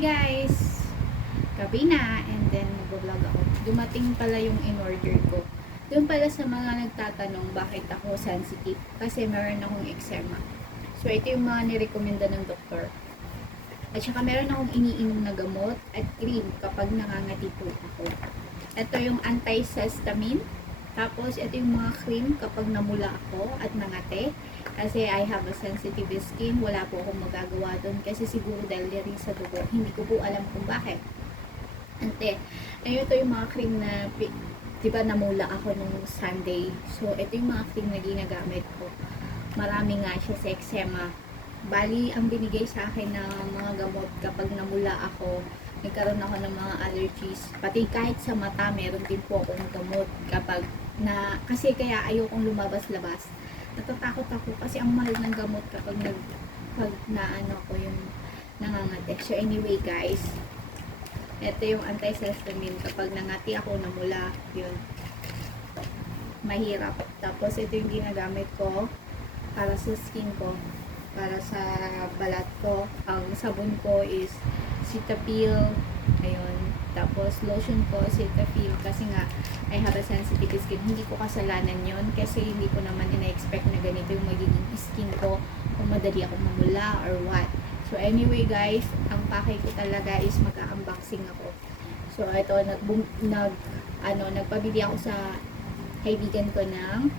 guys! Gabi na and then mag-vlog ako. Dumating pala yung in-order ko. Doon pala sa mga nagtatanong bakit ako sensitive. Kasi meron akong eczema. So ito yung mga nirekomenda ng doktor. At saka meron akong iniinom na gamot at cream kapag nangangati po ako. Ito yung antihistamine. Tapos ito yung mga cream kapag namula ako at nangate. Kasi I have a sensitive skin. Wala po akong magagawa doon. Kasi siguro dahil rin sa dugo. Hindi ko po alam kung bakit. Ante, ayun ito yung mga cream na, di ba namula ako nung Sunday. So, ito yung mga cream na ginagamit ko. Marami nga siya sa eczema. Bali, ang binigay sa akin na mga gamot kapag namula ako, nagkaroon ako ng mga allergies. Pati kahit sa mata, meron din po akong gamot kapag na, kasi kaya ayokong lumabas-labas. Natatakot ako kasi ang mahal ng gamot kapag nag, pag na ano ko yung nangangate. So anyway guys, ito yung antihistamine. Kapag nangati ako, namula, yun. Mahirap. Tapos, ito yung ginagamit ko para sa skin ko. Para sa balat ko. Ang sabon ko is Cetaphil. Ayun. Tapos, lotion ko, Cetaphil. Kasi nga, I have a sensitive skin. Hindi ko kasalanan yon Kasi hindi ko naman ina-expect na ganito yung magiging skin ko. Kung madali ako mamula or what. So anyway guys, ang pakay ko talaga is mag-unboxing ako. So ito nag nag ano nagpabili ako sa kaibigan ko ng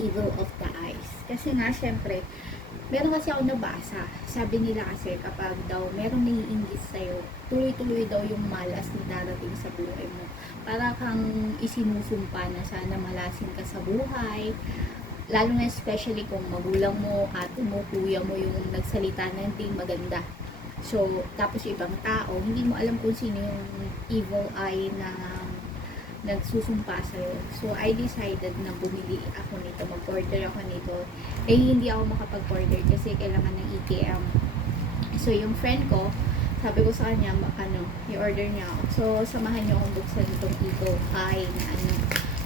Evil of the Eyes. Kasi nga syempre, meron kasi ako nabasa. Sabi nila kasi kapag daw merong naiinggit sa'yo, tuloy-tuloy daw yung malas na darating sa buhay mo. Para kang isinusumpa na sana malasin ka sa buhay, lalo na especially kung magulang mo, ate mo, kuya mo yung nagsalita na hindi maganda. So, tapos ibang tao, hindi mo alam kung sino yung evil eye na nagsusumpa sa'yo. So, I decided na bumili ako nito, mag-order ako nito. Eh, hindi ako makapag-order kasi kailangan ng EKM. So, yung friend ko, sabi ko sa kanya, ano, i-order niya ako. So, samahan niyo akong buksan itong evil eye na ano.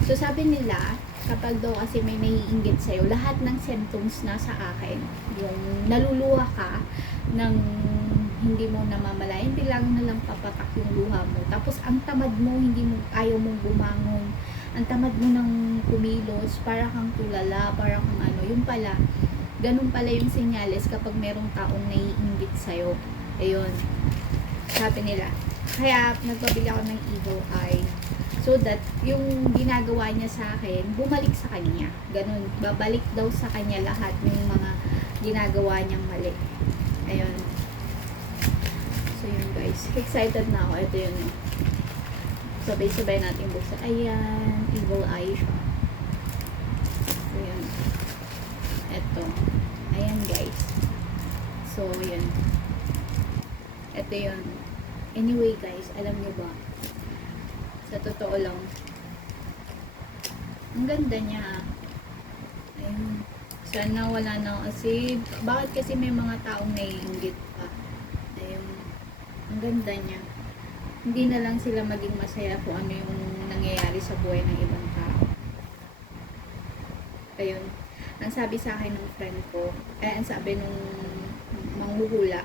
So, sabi nila, kapag daw kasi may naiinggit sa'yo, lahat ng symptoms na sa akin, yung naluluha ka ng hindi mo namamalayan, biglang na lang papatak yung luha mo. Tapos, ang tamad mo, hindi mo, ayaw mong bumangon. Ang tamad mo ng kumilos, para kang tulala, para kang ano, yung pala, ganun pala yung senyales kapag merong taong naiinggit sa'yo. Ayun. Sabi nila. Kaya, nagpabili ako ng evil eye so that yung ginagawa niya sa akin, bumalik sa kanya. Ganun, babalik daw sa kanya lahat ng mga ginagawa niyang mali. Ayun. So yun guys, excited na ako. Ito yun. Sabay-sabay natin buksan. Ayan, evil eye siya. So. Ito. Ayan guys. So yun. Ito yun. Anyway guys, alam niyo ba, sa totoo lang, ang ganda niya. Ayun. Sana wala na kasi, bakit kasi may mga taong. Ang ganda niya. Hindi na lang sila maging masaya kung ano yung nangyayari sa buhay ng ibang tao. Ayun. Ang sabi sa akin ng friend ko, eh, ang sabi nung manghuhula,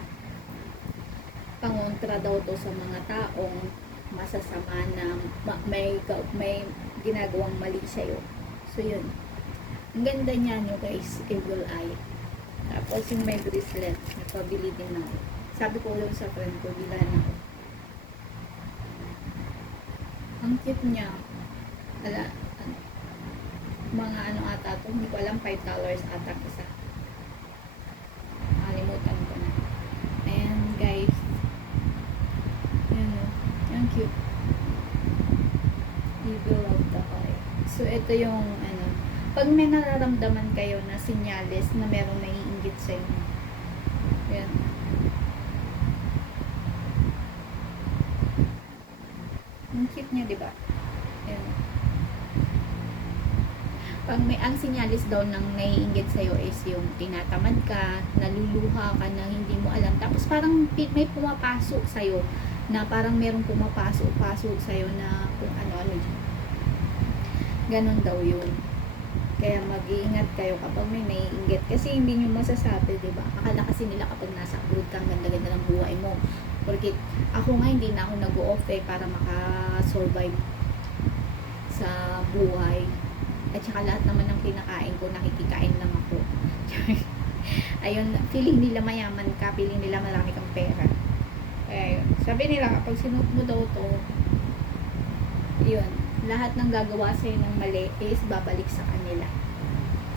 pangontra daw to sa mga taong masasama na ma- may, may ginagawang mali sa'yo. So, yun. Ang ganda niya, no, guys, evil eye. Tapos, yung may bracelet, nagpabili din ako. Sabi ko lang sa friend ko, bila na ako. Ang cute niya. Ala, mga ano ata to, hindi ko alam, $5 ata isa. Nakalimutan ko na. Ayan, guys. Ayan, oh. Ang cute. Evil of the eye. So, ito yung, ano, pag may nararamdaman kayo na sinyales na merong naiinggit sa inyo. Ayan. Niya, di ba? Ayan. Pag may ang sinyalis daw ng naiinggit sa'yo is yung tinatamad ka, naluluha ka na hindi mo alam. Tapos parang may pumapasok sa'yo na parang merong pumapasok-pasok sa'yo na kung ano-ano. Ganon daw yun. Kaya mag-iingat kayo kapag may naiinggit. Kasi hindi nyo masasabi, di ba? Akala kasi nila kapag nasa abroad ka, ang ganda-ganda ng buhay mo. Porque ako nga hindi na ako nag-off eh para maka-survive sa buhay. At saka lahat naman ng kinakain ko, nakikikain lang ako. Ayun, feeling nila mayaman ka, feeling nila marami kang pera. Kaya. Sabi nila, kapag sinuot mo daw to, yun, lahat ng gagawa sa'yo ng mali is babalik sa kanila.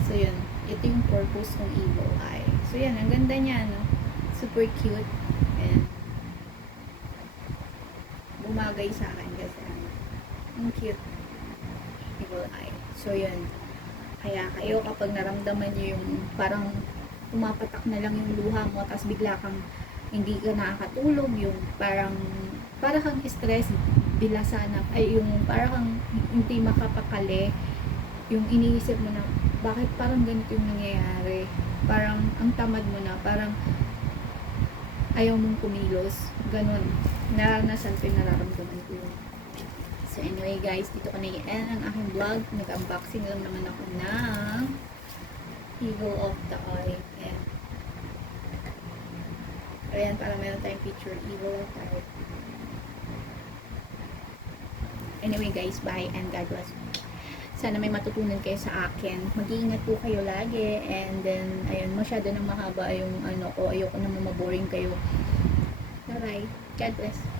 So yun, ito yung purpose ng evil eye. So yan, ang ganda niya, no? Super cute. Ayan. Bumagay sa akin kasi ang cute. Evil eye. So yun. Kaya kayo kapag naramdaman niyo yung parang pumapatak na lang yung luha mo tapos bigla kang hindi ka nakakatulog yung parang para kang stress bilasanap ay yung parang kang hindi makapakali yung iniisip mo na bakit parang ganito yung nangyayari parang ang tamad mo na parang ayaw mong kumilos ganun naranasan ko yung nararamdaman ko yun so anyway guys dito ko na i-end ang aking vlog nag-unboxing lang naman ako ng Evil of the Eye ayan ayan para meron tayong picture Evil of the Eye Anyway guys, bye and God bless. Sana may matutunan kayo sa akin. Mag-iingat po kayo lagi. And then, ayun, masyado nang mahaba yung ano ko. Ayoko na maboring kayo. Alright. God bless.